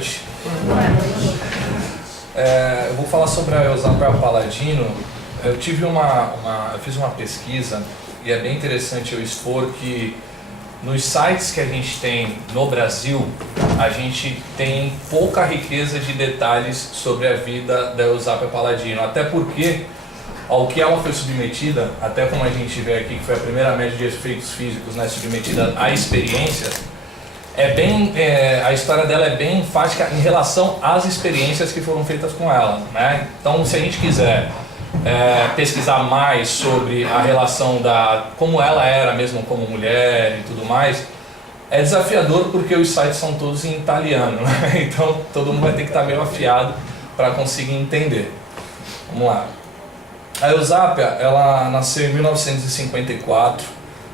noite. Eu vou falar sobre a Eusápia Palladino. Eu fiz uma pesquisa e é bem interessante eu expor que nos sites que a gente tem no Brasil, a gente tem pouca riqueza de detalhes sobre a vida da Eusápia Palladino, até porque ao que ela foi submetida, até como a gente vê aqui, que foi a primeira média de efeitos físicos, né, submetida a experiências, a história dela é bem enfática em relação às experiências que foram feitas com ela, né? Então, se a gente quiser pesquisar mais sobre a relação como ela era mesmo como mulher e tudo mais, é desafiador porque os sites são todos em italiano, né? Então todo mundo vai ter que estar meio afiado para conseguir entender. Vamos lá. A Eusápia, ela nasceu em 1954,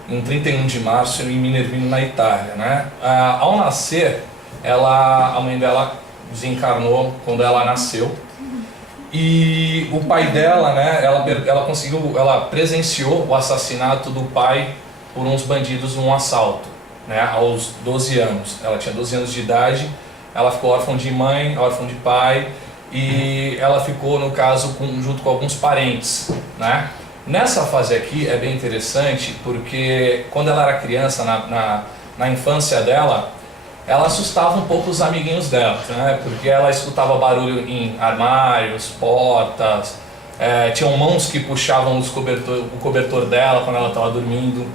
em 31 de março, em Minervino, na Itália, né? Ao nascer, a mãe dela desencarnou quando ela nasceu. E o pai dela, né, ela presenciou o assassinato do pai por uns bandidos num assalto, né, aos 12 anos. Ela tinha 12 anos de idade, ela ficou órfã de mãe, órfã de pai, e ela ficou, no caso, junto com alguns parentes, né. Nessa fase aqui é bem interessante porque quando ela era criança, na infância dela, ela assustava um pouco os amiguinhos dela, né? Porque ela escutava barulho em armários, portas, tinham mãos que puxavam o cobertor dela quando ela estava dormindo.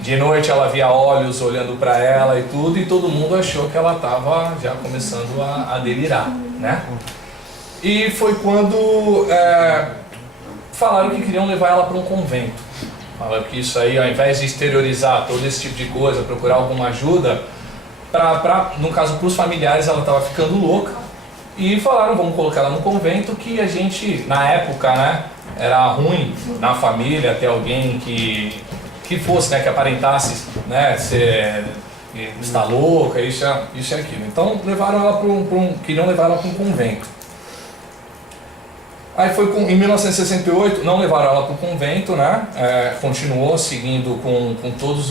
De noite ela via olhos olhando para ela e tudo, e todo mundo achou que ela estava já começando a delirar, né? E foi quando falaram que queriam levar ela para um convento. Falaram que isso aí, ao invés de exteriorizar todo esse tipo de coisa, procurar alguma ajuda, no caso para os familiares, ela estava ficando louca, e falaram, vamos colocar ela no convento, que a gente, na época, né, era ruim na família ter alguém que fosse, né, que aparentasse, né, estar louca, isso e aquilo. Então levaram ela queriam levar ela para um convento. Aí foi em 1968, não levaram ela para o convento, né, continuou seguindo com todos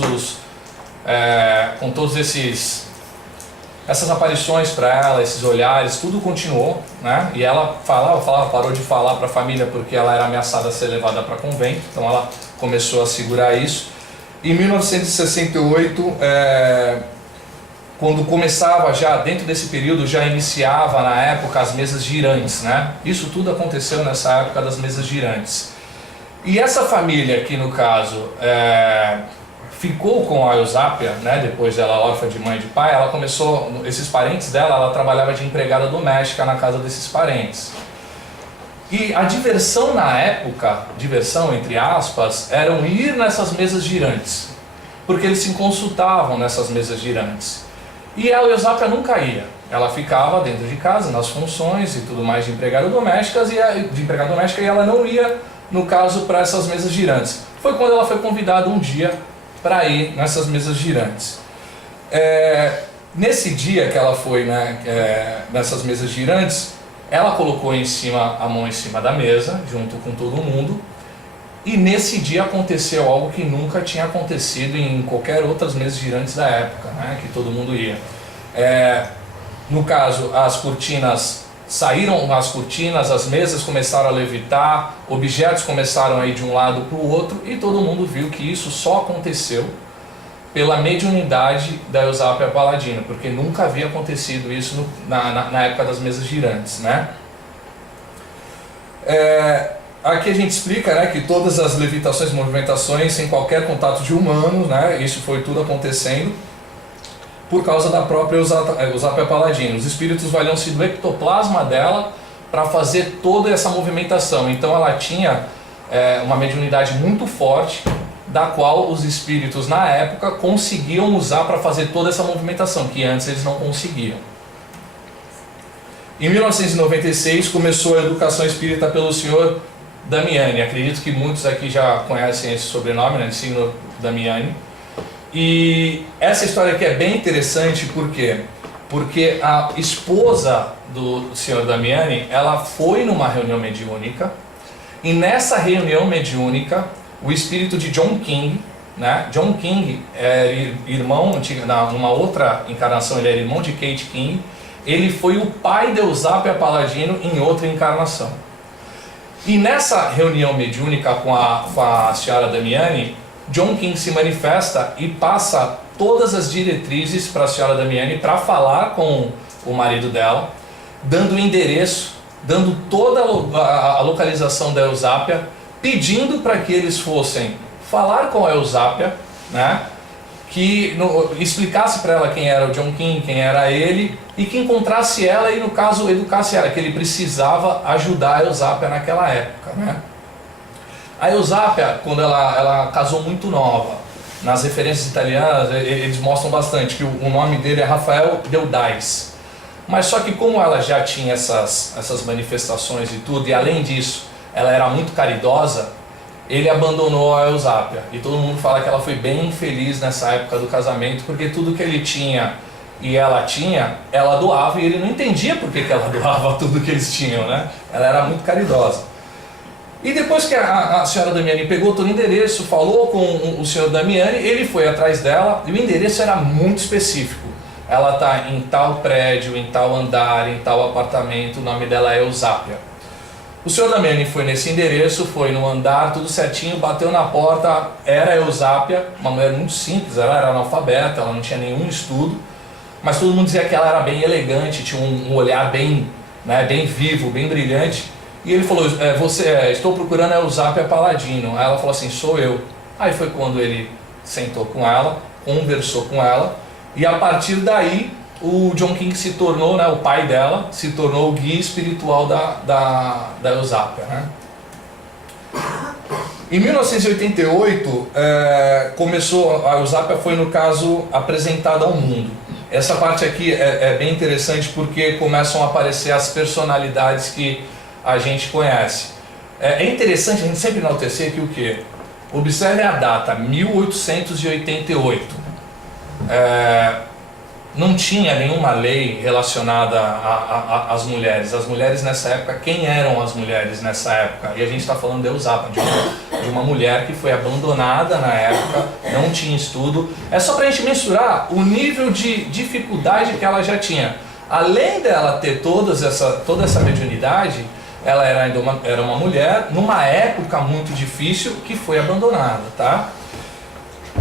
essas aparições para ela, esses olhares, tudo continuou, né? E ela parou de falar para a família porque ela era ameaçada a ser levada para convento, então ela começou a segurar isso. Em 1968, quando começava já, dentro desse período, já iniciava na época as mesas girantes, né? Isso tudo aconteceu nessa época das mesas girantes. E essa família aqui, no caso, ficou com a Eusápia, né, depois dela órfã de mãe e de pai, ela começou, esses parentes dela, ela trabalhava de empregada doméstica na casa desses parentes. E a diversão na época, diversão entre aspas, eram ir nessas mesas girantes, porque eles se consultavam nessas mesas girantes. E a Eusápia nunca ia, ela ficava dentro de casa, nas funções e tudo mais de empregada doméstica, e ela não ia, no caso, para essas mesas girantes. Foi quando ela foi convidada um dia para ir nessas mesas girantes. Nesse dia que ela foi, né, nessas mesas girantes, ela colocou a mão em cima da mesa, junto com todo mundo, e nesse dia aconteceu algo que nunca tinha acontecido em qualquer outras mesas girantes da época, né, que todo mundo ia. No caso, as cortinas saíram, as mesas começaram a levitar, objetos começaram a ir de um lado para o outro, e todo mundo viu que isso só aconteceu pela mediunidade da Eusápia Palladino, porque nunca havia acontecido isso na época das mesas girantes, né? Aqui a gente explica, né, que todas as levitações e movimentações sem qualquer contato de humanos, né, isso foi tudo acontecendo por causa da própria Eusápia Palladino. Os espíritos valiam-se do ectoplasma dela para fazer toda essa movimentação. Então ela tinha uma mediunidade muito forte, da qual os espíritos na época conseguiam usar para fazer toda essa movimentação, que antes eles não conseguiam. Em 1996 começou a educação espírita pelo senhor Damiani. Acredito que muitos aqui já conhecem esse sobrenome, né, senhor Damiani. E essa história aqui é bem interessante, por quê? Porque a esposa do senhor Damiani, ela foi numa reunião mediúnica, e nessa reunião mediúnica, o espírito de John King, né? John King é irmão, numa outra encarnação ele era irmão de Kate King, ele foi o pai de Eusápia Palladino em outra encarnação. E nessa reunião mediúnica com a senhora Damiani, John King se manifesta e passa todas as diretrizes para a senhora Damiani para falar com o marido dela, dando o endereço, dando toda a localização da Eusápia, pedindo para que eles fossem falar com a Eusápia, né, que explicasse para ela quem era o John King, quem era ele, e que encontrasse ela e, no caso, educasse ela, que ele precisava ajudar a Eusápia naquela época, né. A Eusápia, quando ela casou muito nova, nas referências italianas, eles mostram bastante que o nome dele é Rafael Deudais. Mas só que como ela já tinha essas manifestações e tudo, e além disso, ela era muito caridosa, ele abandonou a Eusápia. E todo mundo fala que ela foi bem infeliz nessa época do casamento, porque tudo que ele tinha e ela tinha, ela doava, e ele não entendia por que ela doava tudo que eles tinham, né? Ela era muito caridosa. E depois que a senhora Damiani pegou todo o endereço, falou com o senhor Damiani, ele foi atrás dela, e o endereço era muito específico. Ela está em tal prédio, em tal andar, em tal apartamento, o nome dela é Eusápia. O senhor Damiani foi nesse endereço, foi no andar, tudo certinho, bateu na porta, era Eusápia, uma mulher muito simples, ela era analfabeta, ela não tinha nenhum estudo, mas todo mundo dizia que ela era bem elegante, tinha um olhar bem, né, bem vivo, bem brilhante. E ele falou, estou procurando a Eusápia Palladino. Aí ela falou assim, sou eu. Aí foi quando ele sentou com ela, conversou com ela, e a partir daí o John King se tornou, né, o pai dela, se tornou o guia espiritual da Eusápia, né? Em 1988, começou, a Eusápia foi, no caso, apresentada ao mundo. Essa parte aqui é bem interessante porque começam a aparecer as personalidades que a gente conhece. É interessante a gente sempre enaltecer aqui o que? Observe a data, 1888. Não tinha nenhuma lei relacionada às mulheres. As mulheres nessa época, quem eram as mulheres nessa época? E a gente está falando de Eusápia, de uma mulher que foi abandonada na época, não tinha estudo. É só para a gente mensurar o nível de dificuldade que ela já tinha. Além dela ter toda essa mediunidade, ela era uma mulher numa época muito difícil que foi abandonada, tá?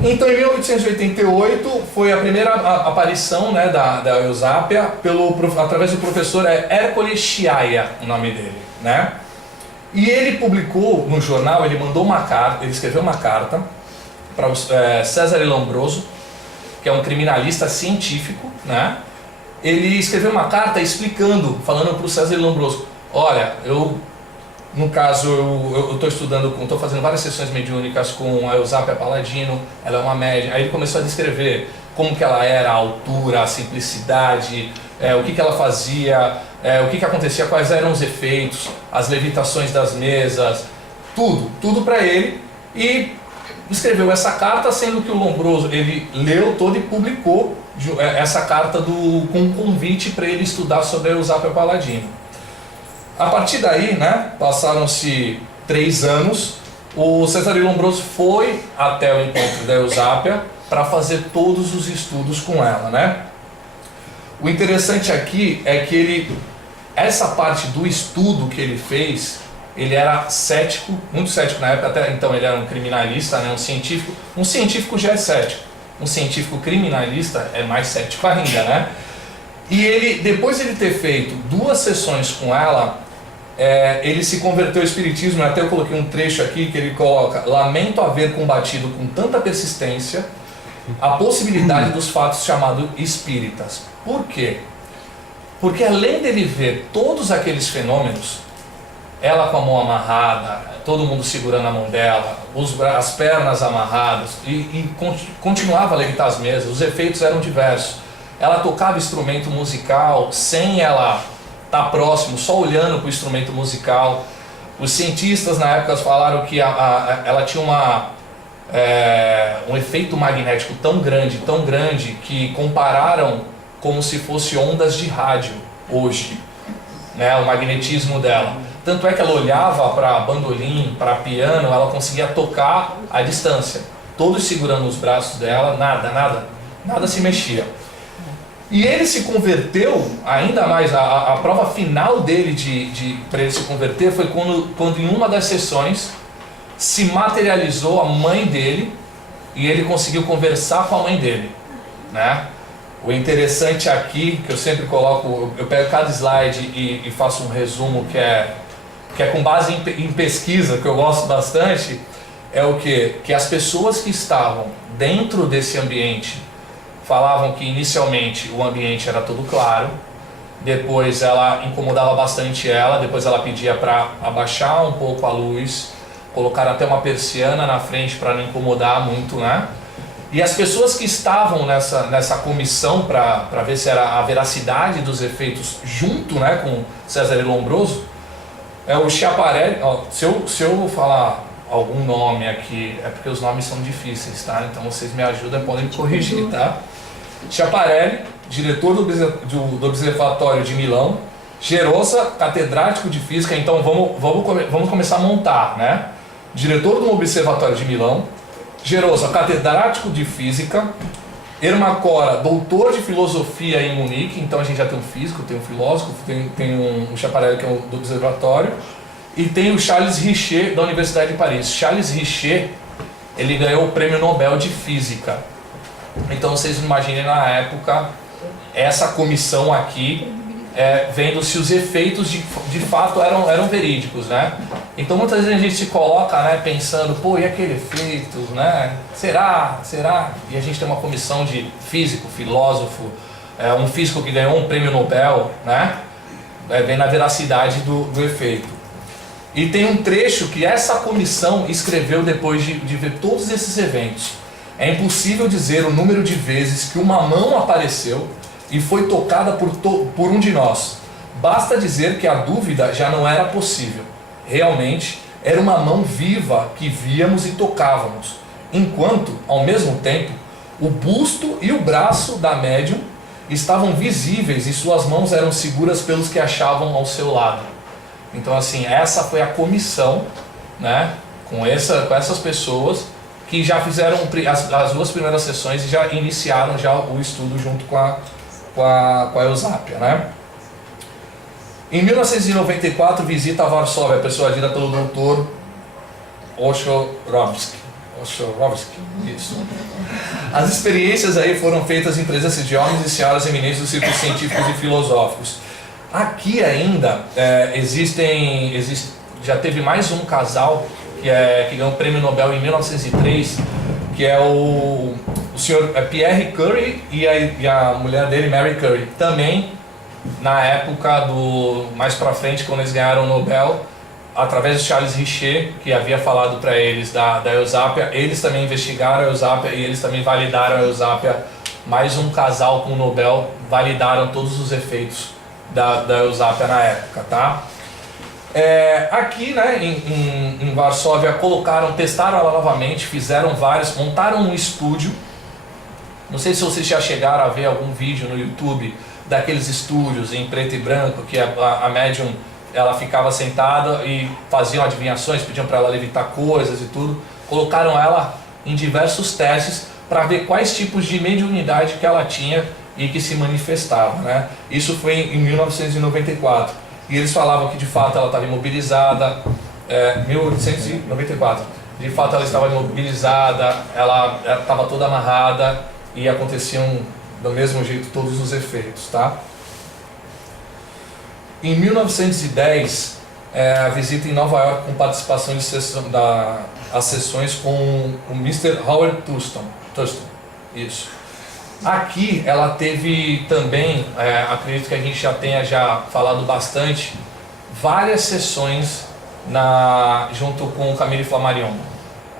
Então, em 1888 foi a primeira aparição, né, da Eusápia através do professor Ercole Sciaia, o nome dele, né? E ele publicou no jornal, ele escreveu uma carta para o Cesare Lombroso, que é um criminalista científico, né? Ele escreveu uma carta falando para o Cesare Lombroso, olha, no caso, eu estou estudando, estou fazendo várias sessões mediúnicas com a Eusápia Palladino, ela é uma médium. Aí ele começou a descrever como que ela era, a altura, a simplicidade, o que ela fazia, o que acontecia, quais eram os efeitos, as levitações das mesas, tudo para ele. E escreveu essa carta, sendo que o Lombroso, ele leu todo e publicou essa carta com um convite para ele estudar sobre a Eusápia Palladino. A partir daí, né, passaram-se 3 anos, o Cesare Lombroso foi até o encontro da Eusápia para fazer todos os estudos com ela, né? O interessante aqui é que essa parte do estudo que ele fez, ele era cético, muito cético na época, até então ele era um criminalista, né, um científico. Um científico já é cético, um científico criminalista é mais cético ainda, né? E depois de ele ter feito 2 sessões com ela, ele se converteu ao espiritismo. Até eu coloquei um trecho aqui que ele coloca: lamento haver combatido com tanta persistência a possibilidade dos fatos chamados espíritas. Por quê? Porque além dele ver todos aqueles fenômenos, ela com a mão amarrada, todo mundo segurando a mão dela, as pernas amarradas, e continuava a levitar as mesas, os efeitos eram diversos. Ela tocava instrumento musical sem ela estar próximo, só olhando para o instrumento musical. Os cientistas na época falaram que ela tinha um efeito magnético tão grande, que compararam como se fosse ondas de rádio hoje, né, o magnetismo dela. Tanto é que ela olhava para bandolim, para piano, ela conseguia tocar à distância. Todos segurando os braços dela, nada se mexia. E ele se converteu, ainda mais, a prova final dele para ele se converter foi quando em uma das sessões se materializou a mãe dele e ele conseguiu conversar com a mãe dele, né? O interessante aqui, que eu sempre coloco, eu pego cada slide e faço um resumo que é com base em pesquisa, que eu gosto bastante, é o quê? Que as pessoas que estavam dentro desse ambiente falavam que inicialmente o ambiente era todo claro, depois ela incomodava bastante ela, depois ela pedia para abaixar um pouco a luz, colocar até uma persiana na frente para não incomodar muito, né? E as pessoas que estavam nessa comissão para ver se era a veracidade dos efeitos junto, né, com César Lombroso, o Schiaparelli, se eu falar algum nome aqui, é porque os nomes são difíceis, tá? Então vocês me ajudam, podem me corrigir, tá? Schiaparelli, diretor do Observatório de Milão, Gerosa, catedrático de Física, então vamos começar a montar, né? Diretor do Observatório de Milão, Gerosa, catedrático de Física, Ermacora, doutor de Filosofia em Munique, então a gente já tem um físico, tem um filósofo, tem um Schiaparelli que é do Observatório, e tem o Charles Richer da Universidade de Paris. Charles Richer, ele ganhou o Prêmio Nobel de Física. Então vocês imaginem na época essa comissão aqui vendo se os efeitos de fato eram verídicos, né? Então muitas vezes a gente se coloca, né, pensando, pô, e aquele efeito, né? Será? E a gente tem uma comissão de físico, filósofo, um físico que ganhou um prêmio Nobel, né? Vendo a veracidade do efeito. E tem um trecho que essa comissão escreveu depois de ver todos esses eventos. É impossível dizer o número de vezes que uma mão apareceu e foi tocada por um de nós. Basta dizer que a dúvida já não era possível. Realmente, era uma mão viva que víamos e tocávamos, enquanto, ao mesmo tempo, o busto e o braço da médium estavam visíveis e suas mãos eram seguras pelos que achavam ao seu lado. Então, assim, essa foi a comissão, né, com essas pessoas que já fizeram as duas primeiras sessões e já iniciaram o estudo junto com a Eusápia, né? Em 1994, visita a Varsóvia, persuadida pelo Dr. Ochorovsky, isso. As experiências aí foram feitas em presença de homens e senhoras eminentes dos círculos científicos e filosóficos. Aqui ainda já teve mais um casal que ganhou o Prêmio Nobel em 1903, que é o senhor Pierre Curie e a mulher dele, Mary Curie. Também, na época mais pra frente, quando eles ganharam o Nobel, através de Charles Richer, que havia falado para eles da Eusápia, eles também investigaram a Eusápia e eles também validaram a Eusápia. Mais um casal com o Nobel validaram todos os efeitos da Eusápia na época, tá? Aqui, né, em Varsóvia, testaram ela novamente, fizeram vários, montaram um estúdio. Não sei se vocês já chegaram a ver algum vídeo no YouTube daqueles estúdios em preto e branco, que a médium, ela ficava sentada e faziam adivinhações, pediam para ela levitar coisas e tudo. Colocaram ela em diversos testes para ver quais tipos de mediunidade que ela tinha e que se manifestava, né? Isso foi em 1994. E eles falavam que de fato ela estava imobilizada, 1894. De fato ela estava imobilizada, ela estava toda amarrada e aconteciam do mesmo jeito todos os efeitos, tá? Em 1910, a visita em Nova York com participação das sessões com o Mr. Howard Thurston. Isso. Aqui ela teve também, acredito que a gente já tenha falado bastante, várias sessões junto com o Camille Flammarion.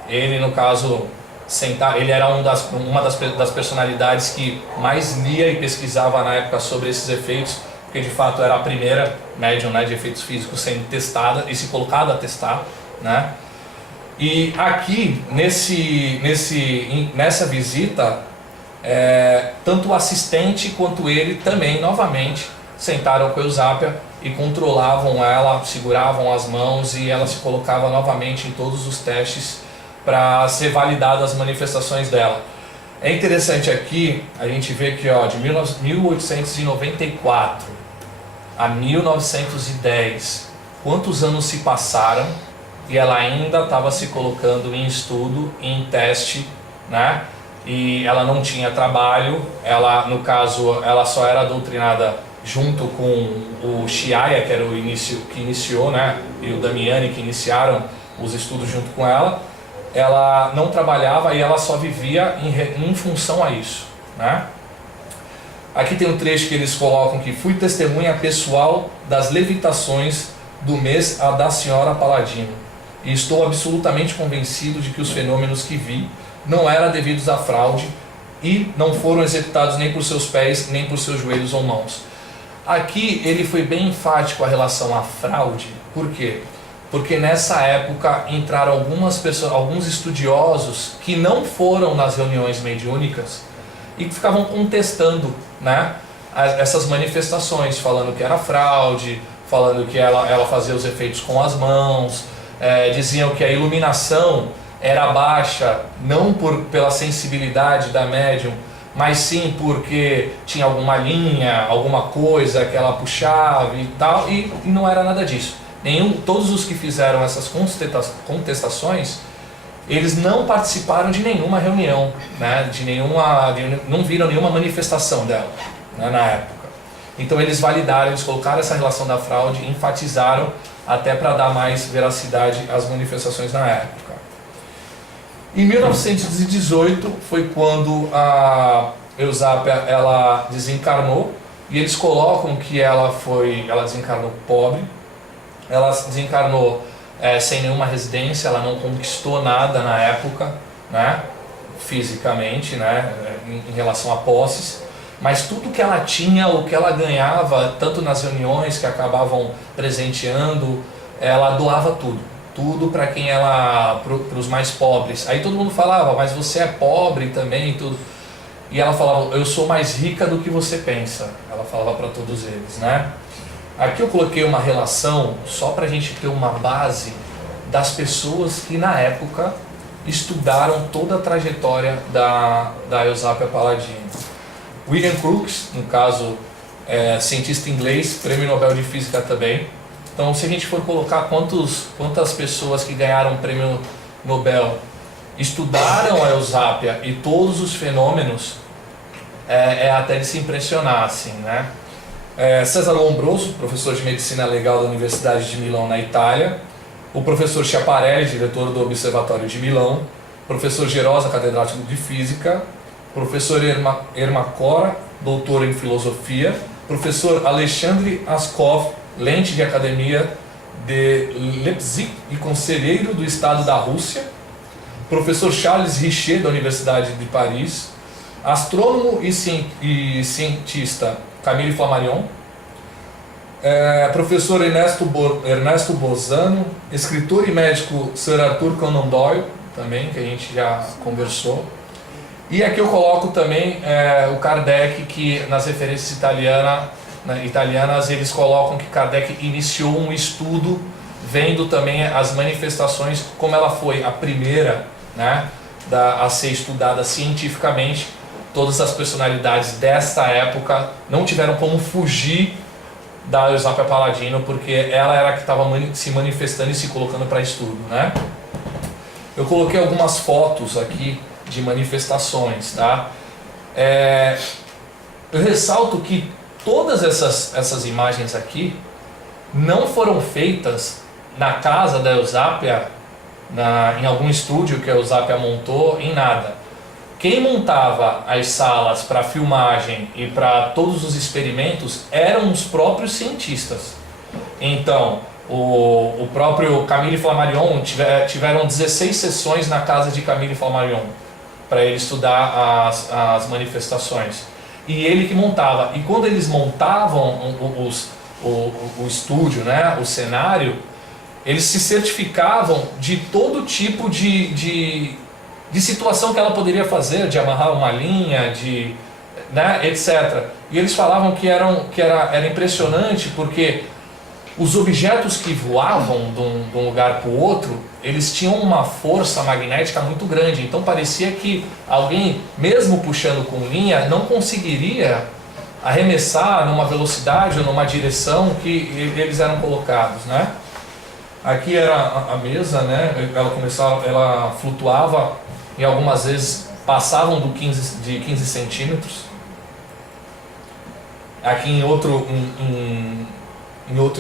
Ele, no caso, ele era uma das personalidades que mais lia e pesquisava na época sobre esses efeitos, porque de fato era a primeira médium, né, de efeitos físicos sendo testada e se colocada a testar, né? E aqui, nessa visita, tanto o assistente quanto ele também, novamente, sentaram com a Eusápia e controlavam ela, seguravam as mãos e ela se colocava novamente em todos os testes para ser validada as manifestações dela. É interessante aqui, a gente vê que ó, de 1894 a 1910, quantos anos se passaram e ela ainda estava se colocando em estudo, em teste, né? E ela não tinha trabalho, ela, no caso, ela só era doutrinada junto com o Chiaia, que era o início, que iniciou, né? E o Damiani, que iniciaram os estudos junto com ela. Ela não trabalhava e ela só vivia em função a isso, né? Aqui tem um trecho que eles colocam que fui testemunha pessoal das levitações do mês da senhora Paladino e estou absolutamente convencido de que os fenômenos que vi não eram devidos à fraude e não foram executados nem por seus pés, nem por seus joelhos ou mãos. Aqui ele foi bem enfático a relação à fraude. Por quê? Porque nessa época entraram algumas pessoas, alguns estudiosos que não foram nas reuniões mediúnicas e que ficavam contestando, né, essas manifestações, falando que era fraude, falando que ela fazia os efeitos com as mãos, diziam que a iluminação era baixa, não pela sensibilidade da médium, mas sim porque tinha alguma linha, alguma coisa que ela puxava e tal, e não era nada disso. Todos os que fizeram essas contestações, eles não participaram de nenhuma reunião, né, não viram nenhuma manifestação dela, né, na época. Então eles validaram, eles colocaram essa relação da fraude, enfatizaram até para dar mais veracidade às manifestações na época. Em 1918 foi quando a Eusápia ela desencarnou, e eles colocam que ela desencarnou pobre, ela desencarnou sem nenhuma residência, ela não conquistou nada na época, né, fisicamente, né, em relação a posses, mas tudo que ela tinha, o que ela ganhava, tanto nas reuniões que acabavam presenteando, ela doava tudo para para os mais pobres. Aí todo mundo falava, mas você é pobre também e tudo. E ela falava, eu sou mais rica do que você pensa. Ela falava para todos eles, né? Aqui eu coloquei uma relação só para a gente ter uma base das pessoas que na época estudaram toda a trajetória da Eusápia Paladino. William Crookes, no caso, cientista inglês, prêmio Nobel de Física também. Então, se a gente for colocar quantas pessoas que ganharam o prêmio Nobel estudaram a Eusápia e todos os fenômenos, até de se impressionar, assim, né? César Lombroso, professor de Medicina Legal da Universidade de Milão, na Itália. O professor Schiaparelli, diretor do Observatório de Milão. Professor Gerosa, catedrático de Física. Professor Ermacora, doutor em Filosofia. Professor Alexandre Askov, lente de Academia de Leipzig e conselheiro do Estado da Rússia. Professor Charles Richer, da Universidade de Paris. Astrônomo e cientista Camille Flammarion. Professor Ernesto Bozano. Escritor e médico Sir Arthur Conan Doyle, também, que a gente já conversou. E aqui eu coloco também o Kardec, que nas referências italianas eles colocam que Kardec iniciou um estudo vendo também as manifestações, como ela foi a primeira, né, a ser estudada cientificamente. Todas as personalidades desta época não tiveram como fugir da Eusápia Paladino, porque ela era a que estava se manifestando e se colocando para estudo, né? Eu coloquei algumas fotos aqui de manifestações, tá? Eu ressalto que todas essas imagens aqui não foram feitas na casa da Eusápia, em algum estúdio que a Eusápia montou, em nada. Quem montava as salas para filmagem e para todos os experimentos eram os próprios cientistas. Então, o próprio Camille Flammarion, tiveram 16 sessões na casa de Camille Flammarion para ele estudar as manifestações. E ele que montava. E quando eles montavam o estúdio, né, o cenário, eles se certificavam de todo tipo de situação que ela poderia fazer, de amarrar uma linha, né, etc. E eles falavam que era impressionante porque os objetos que voavam de um lugar para o outro, eles tinham uma força magnética muito grande. Então parecia que alguém, mesmo puxando com linha, não conseguiria arremessar numa velocidade ou numa direção que eles eram colocados, né? Aqui era a mesa, né? Ela flutuava e algumas vezes passavam de 15 centímetros. Aqui em outro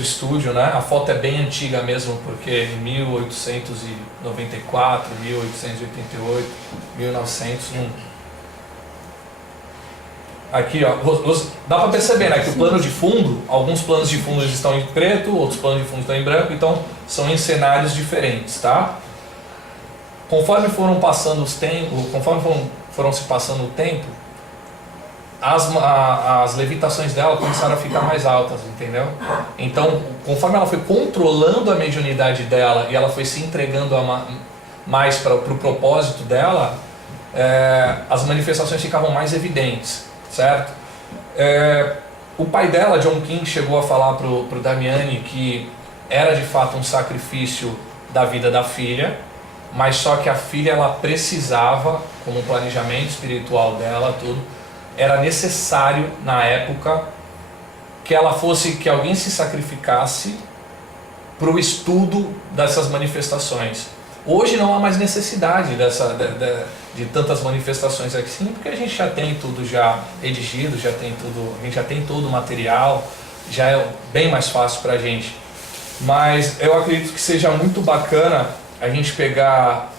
estúdio, né? A foto é bem antiga mesmo, porque em 1894, 1888, 1900. Aqui, ó, dá para perceber, né, que o plano de fundo, alguns planos de fundo estão em preto, outros planos de fundo estão em branco, então são em cenários diferentes, tá? Conforme foram passando os tempos, conforme foram se passando o tempo, as levitações dela começaram a ficar mais altas, entendeu? Então, conforme ela foi controlando a mediunidade dela e ela foi se entregando mais para o propósito dela, as manifestações ficavam mais evidentes, certo? O pai dela, John King, chegou a falar pro Damiani que era de fato um sacrifício da vida da filha, mas só que a filha ela precisava, como planejamento espiritual dela, tudo, era necessário na época que alguém se sacrificasse para o estudo dessas manifestações. Hoje não há mais necessidade de tantas manifestações assim, porque a gente já tem tudo já redigido, a gente já tem todo o material, já é bem mais fácil para a gente. Mas eu acredito que seja muito bacana a gente pegar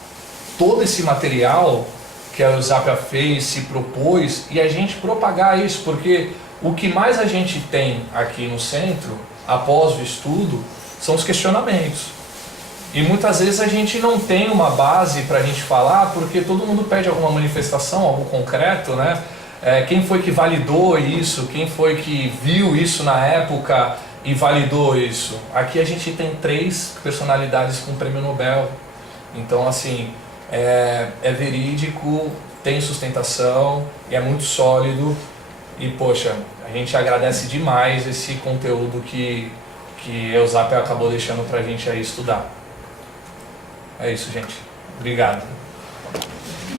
todo esse material que a Eusapia fez, se propôs, e a gente propagar isso, porque o que mais a gente tem aqui no centro, após o estudo, são os questionamentos. E muitas vezes a gente não tem uma base para a gente falar, porque todo mundo pede alguma manifestação, algo concreto, né? Quem foi que validou isso? Quem foi que viu isso na época e validou isso? Aqui a gente tem 3 personalidades com prêmio Nobel. Então, assim, é verídico, tem sustentação, e é muito sólido. E, poxa, a gente agradece demais esse conteúdo que Eusapia acabou deixando para a gente aí estudar. É isso, gente. Obrigado.